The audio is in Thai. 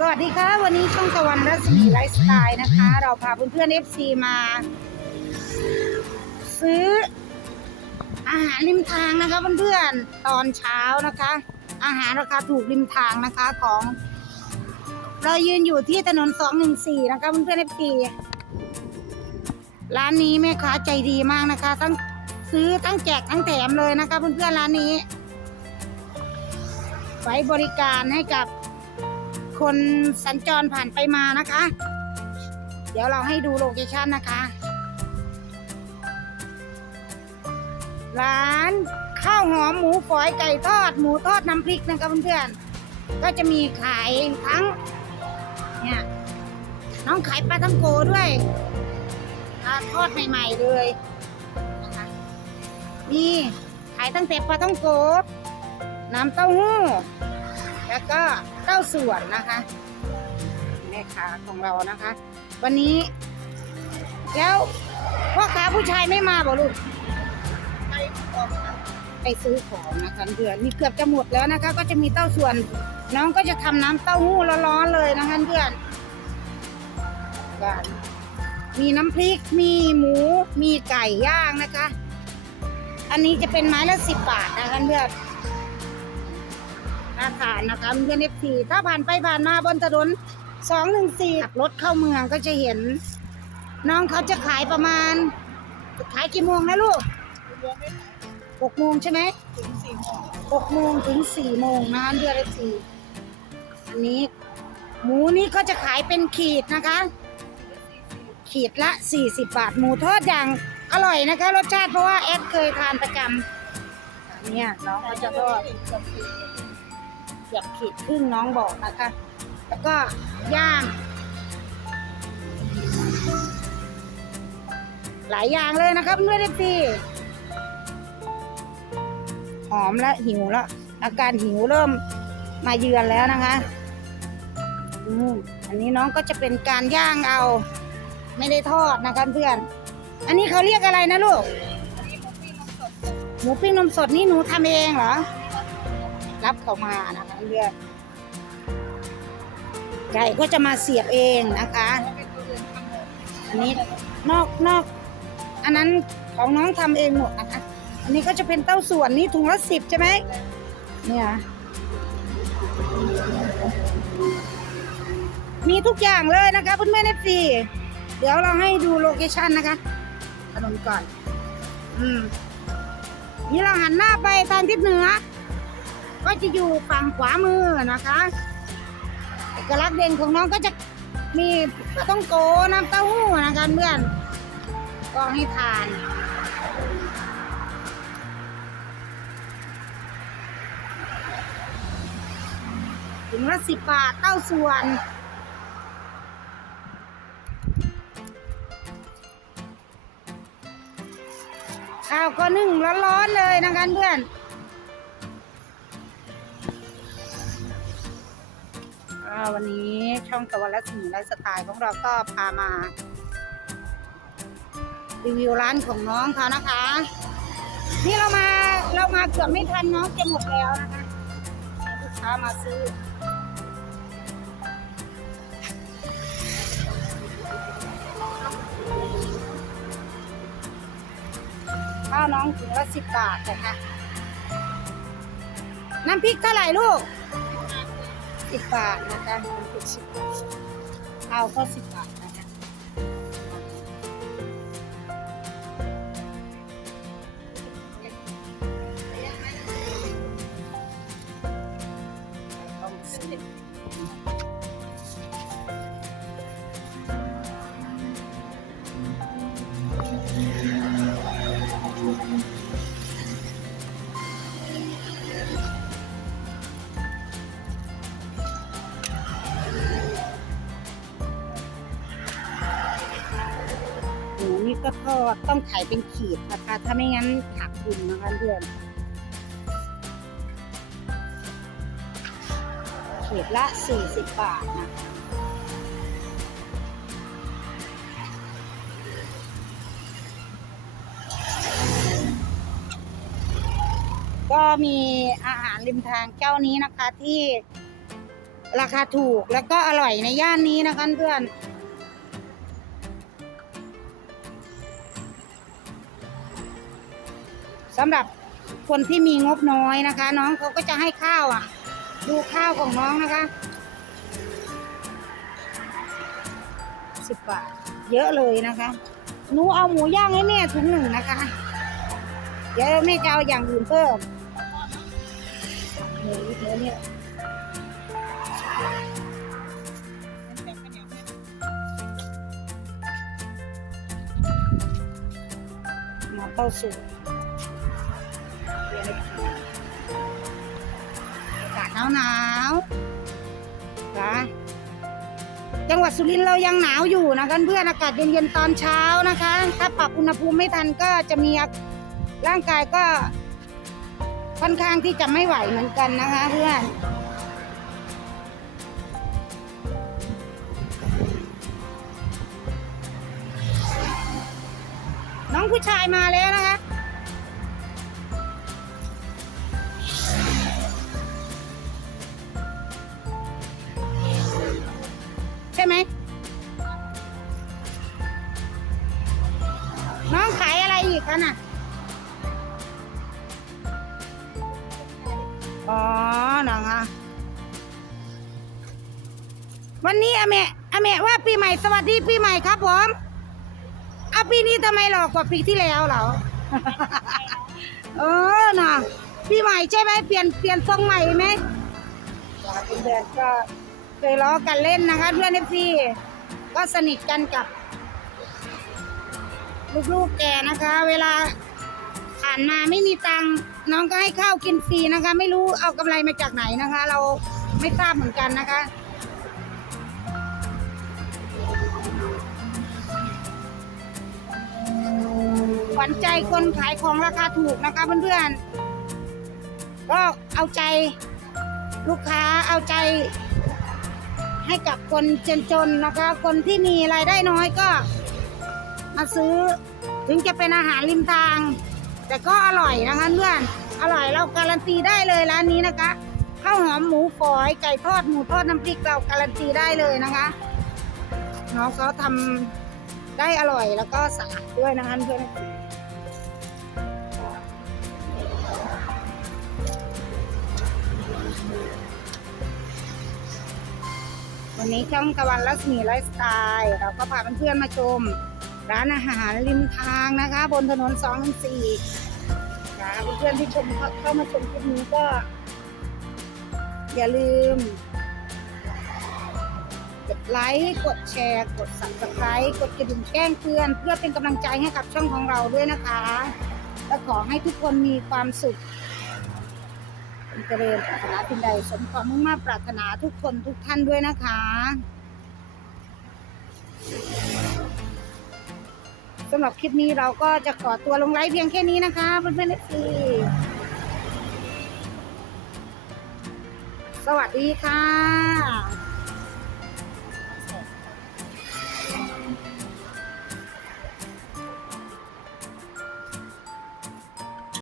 สวัสดีค่ะ วันนี้ช่องตะวันรัศมีไลฟ์สไตล์นะคะ เราพาเพื่อนๆ FC มา ซื้ออาหารริมทางนะคะเพื่อนๆตอนเช้านะคะ อาหารราคาถูกริมทางนะคะของ เรายืนอยู่ที่ถนน 214 นะคะเพื่อนๆ FC ร้านนี้แม่ค้าใจดีมากนะคะ ทั้งซื้อทั้งแจกทั้งแถมเลยนะคะเพื่อนๆร้านนี้ ไว้บริการให้กับ คนสัญจรผ่านไปมานะคะ เดี๋ยวเราให้ดูโลเคชั่นนะคะ ร้านข้าวหอมหมูฝอยไก่ทอด หมูทอดน้ำพริกนะคะเพื่อนๆ ก็จะมีขายทั้ง เนี่ยน้องขายปลาทังโกด้วยทอดใหม่ ๆ เลยนะคะนี่ขายตั้งแต่ปลาทังโกน้ำเต้าหู้ แล้วก็ เต้าส่วนนะคะแม่ค้าของเรานะคะ วันนี้ แล้วพ่อค้าผู้ชายไม่มาบอลูกไปซื้อของนะคะเพื่อนนี่เกือบจะหมดแล้วนะคะ ก็จะมีเต้าส่วน น้องก็จะทำน้ำเต้าหู้ร้อนๆเลยนะคะเพื่อนกันมีน้ำพริกมีหมู มีไก่ย่างนะคะ อันนี้จะเป็นไม้ละสิบบาทนะคะเพื่อน น่าทานนะคะเพื่อนเอฟซีถ้าผ่านไปผ่านมาบนถนนสองหนึ่งสี่ขับรถเข้าเมืองก็จะเห็น น้องเขาจะขายประมาณ ขายกี่โมงนะลูกหกโมงใช่ไหมหกโมงถึงสี่โมงนะคะเพื่อนเอฟซีอันนี้ หมูนี่ก็จะขายเป็นขีดนะคะ ขีดละสี่สิบบาทหมูทอดอย่างอร่อยนะคะ รสชาติเพราะว่าแอดเคยทานประจำเนี่ยน้องเขาจะทอด เสียบขีดครึ่งน้องบอกนะคะ แล้วก็ย่าง หลายอย่างเลยนะครับเพื่อนๆพี่หอมและหิวแล้ว อาการหิวเริ่มมาเยือนแล้วนะคะอืมอันนี้น้องก็จะเป็นการย่างเอา ไม่ได้ทอดนะคะเพื่อน อันนี้เขาเรียกอะไรนะลูกหมูปิ้งนมสดนี่หนูทำเองเหรอ รับเขามานะคะเพื่อนไก่ก็จะมาเสียบเองนะคะ อันนี้นอกนอก อันนั้นของน้องทำเองหมดนะคะ อันนี้ก็จะเป็นเต้าส่วนนี่ถุงละสิบใช่ไหมเนี่ย มีทุกอย่างเลยนะคะเพื่อนแม่เอฟซีเดี๋ยวเราให้ดูโลเคชันนะคะถนนก่อน อืมนี่เราหันหน้าไปทางทิศเหนือ ก็จะอยู่ฝั่งขวามือนะคะเอกลักษณ์เด่นของน้องก็จะมีปลาต้องโกน้ำเต้าหู้นะคะเพื่อนก็ให้ทานถึงละสิบบาทเต้าส่วนข้าวก็นึ่งร้อนๆเลยนะคะเพื่อน วันนี้ช่องตะวันและสีไลฟ์สไตล์ของเราก็พามา รีวิวร้านของน้องเขานะคะ นี่เรามาเรามาเกือบไม่ทันน้องจะหมดแล้วนะคะลูกค้ามาซื้อข้าวน้องถึงละสิบบาทนะคะน้ำพริกเท่าไหร่ลูก สิบบาทนะคะน้ำพริกสิบบาทเอาก็สิบบาทนะคะ ก็ทอดต้องขายเป็นขีดนะคะ ถ้าไม่งั้นขาดทุนนะคะเพื่อนขีดละสี่สิบบาทนะคะก็มีอาหารริมทางเจ้านี้นะคะที่ราคาถูกแล้วก็อร่อยในย่านนี้นะคะเพื่อน สำหรับคนที่มีงบน้อยนะคะ น้องเขาก็จะให้ข้าวอะ ดูข้าวของน้องนะคะสิบบาทเยอะเลยนะคะหนูเอาหมูย่างให้แม่ถุงหนึ่งนะคะ เดี๋ยวแม่จะเอาอย่างอื่นเพิ่มหมูหมูเนี่ยมอเต้าสูตร อากาศหนาวหนาวๆค่ะจังหวัดสุรินทร์เรายังหนาวอยู่นะคะเพื่อนอากาศเย็นๆตอนเช้านะคะ ถ้าปรับอุณหภูมิไม่ทันก็จะมีร่างกายก็ค่อนข้างที่จะไม่ไหวเหมือนกันนะคะ เพื่อนน้องผู้ชายมาแล้วนะคะ อะไรอีกคะน่ะ อ๋อนะคะวันนี้อาเมะอาเมะว่าปีใหม่สวัสดีปีใหม่ครับผมเอาปีนี้ทำไมหลอกกว่าปีที่แล้วเหรอ เออน่ะปีใหม่ใช่ไหมเปลี่ยนเปลี่ยนทรงใหม่ไหมเพื่อนๆก็เคยล้อกันเล่นนะคะเพื่อนเอฟซีก็สนิทกันกับ ลูกๆแกนะคะ เวลาผ่านมาไม่มีตังค์น้องก็ให้ข้าวกินฟรีนะคะ ไม่รู้เอากำไรมาจากไหนนะคะ เราไม่ทราบเหมือนกันนะคะขวัญใจคนขายของราคาถูกนะคะเพื่อนๆ ก็เอาใจลูกค้าเอาใจ ให้กับคนจนๆนะคะ คนที่มีรายได้น้อยก็ มาซื้อ ถึงจะเป็นอาหารริมทาง แต่ก็อร่อยนะคะเพื่อนอร่อยเราการันตีได้เลยร้านนี้นะคะข้าวหอมหมูฝอยไก่ทอดหมูทอดน้ำพริกเราการันตีได้เลยนะคะน้องเขาทำได้อร่อยแล้วก็สะอาดด้วยนะคะเพื่อนวันนี้ช่องตะวันรัศมีไลฟ์สไตล์ เราก็พาเพื่อนๆมาชม ร้านอาหารริมทางนะคะ บนถนนสองสี่นะเพื่อนๆที่ชมเข้าเข้ามาชมคลิปนี้ก็ อย่าลืม กดไลค์กดแชร์ กด subscribe กดกระดิ่งแจ้งเตือน เพื่อเป็นกำลังใจให้กับช่องของเราด้วยนะคะ และขอให้ทุกคนมีความสุขเป็นเจริญปรารถนาสิ่งใดสมความมุ่งมั่นปรารถนาทุกคนทุกท่านด้วยนะคะ สำหรับคลิปนี้เราก็จะขอตัวลงไลฟ์เพียงแค่นี้นะคะเพื่อนๆเอฟซีสวัสดีค่ะ